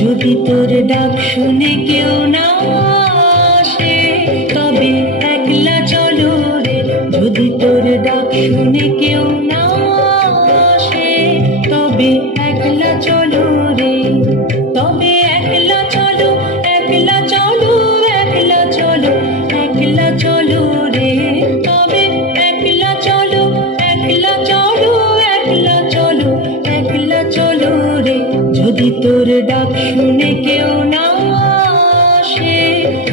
যদি তোর ডাক শুনে কেউ না আসে তবে একলা চলো রে। যদি তোর ডাক শুনে কেউ না আসে তবে একলা চলো রে। তবে একলা চলো, একলা চলো, একলা চলো, একলা চলো রে। তবে একলা চলো, একলা চলো, একলা চলো, একলা চলো রে। যদি তোর ডাক শুনে কেউ না আসে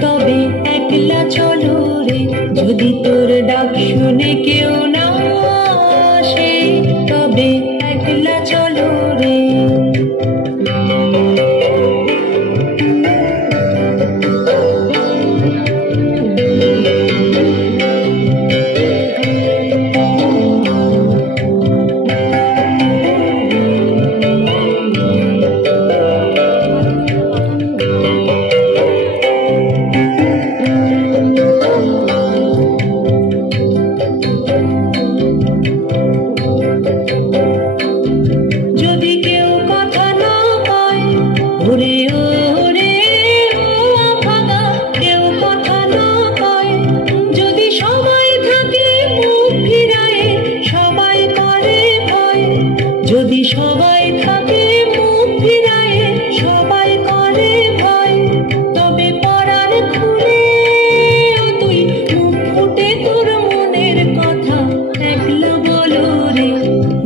তবে একলা চলো রে। যদি তোর ডাক শুনে কেউ না আসে তবে একলা চলো রে। যদি কেউ কথা না কয় ওরে ওরে ও ভাগা, কেউ কথা না কয়, যদি সবাই থাকে মুখ ফিরায়ে সবাই করে ভয়। যদি সবাই থাকে মুখ ফিরায়ে সবাই করে ভয়। তবে পরাণ খুলে তুই মুখ ফুটে তোর মনের কথা একলা বলো রে।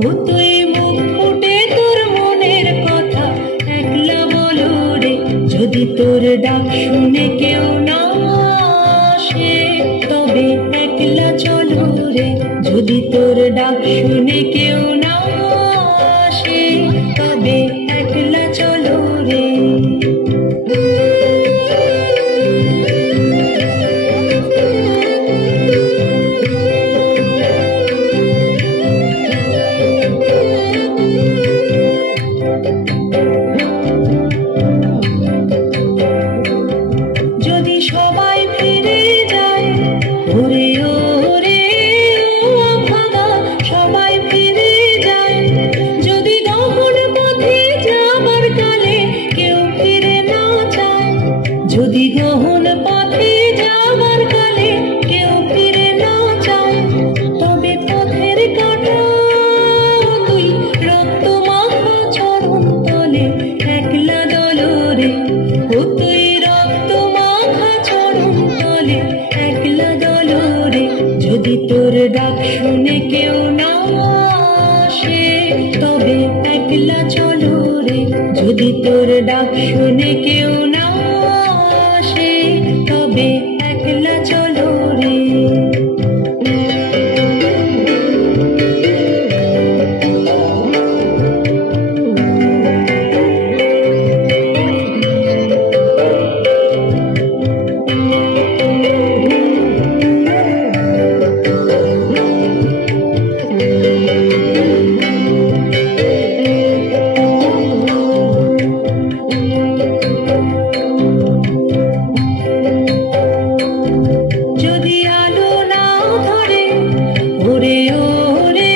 ও তুই মুখ ফুটে তোর মনের কথা একলা বলো রে। যদি তোর ডাক শুনে কেউ না আসে তবে একলা চলো রে। যদি তোর ডাক শুনে কেউ না আসে তবে একলা চলো রে। যদি সবাই ফিরে যায় ওরে ওরে ও ভাগা, সবাই ফিরে যায়। যদি গহন পথে যাবার কালে কেউ ফিরে না যায়। যদি গহন পথে যাবার কালে কেউ ফিরে না যায় তবে পথের কাঁটা তুই রক্ত মাখা চরণ তলে একলা দলো রে। ও তুই রক্ত মাখা চরণ তলে একলা দলো রে। যদি তোর ডাক শুনে কেউ না আসে তবে একলা চলো রে। যদি তোর ডাক শুনে কেউ না আসে তবে একলা চলো রে। যদি আলো না ধরে ওরে ওরে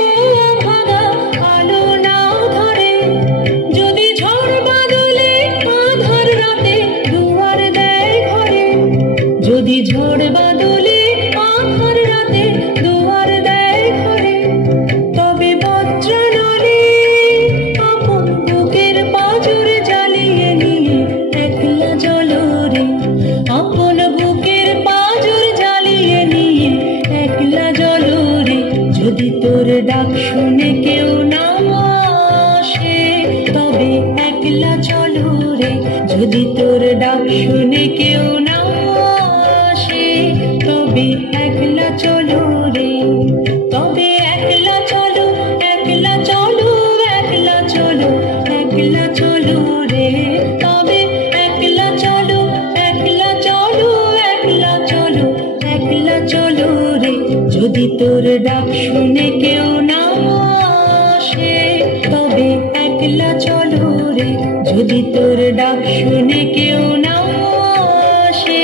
ও ভাগা, আলো না ধরে। যদি ঝড় বাদলে আধার রাতে দুয়ার দেয় ঘরে। যদি ঝড় বাদলে আধার রাতে দুয়ার দেয় ঘরে। তবে বজ্রনলে আপন বুকের পাঁজর জ্বালিয়ে নিয়ে একলা চলো রে। আপন বুকের পাঁজর জ্বালিয়ে নিয়ে একলা চলো রে। যদি তোর ডাক শুনে কেউ না আসে তবে একলা চলো রে। যদি যদি তোর ডাক শুনে কেউ না আসে, তবে একলা চলো রে, তবে একলা চলো, একলা চলো, একলা চলো, একলা চলো রে, তবে একলা চলো, একলা চলো, একলা চলো, একলা চলো রে। যদি তোর ডাক শুনে কেউ না আসে, তবে একলা চলো রে, যদি তোর ডাক শুনে কেউ না আসে,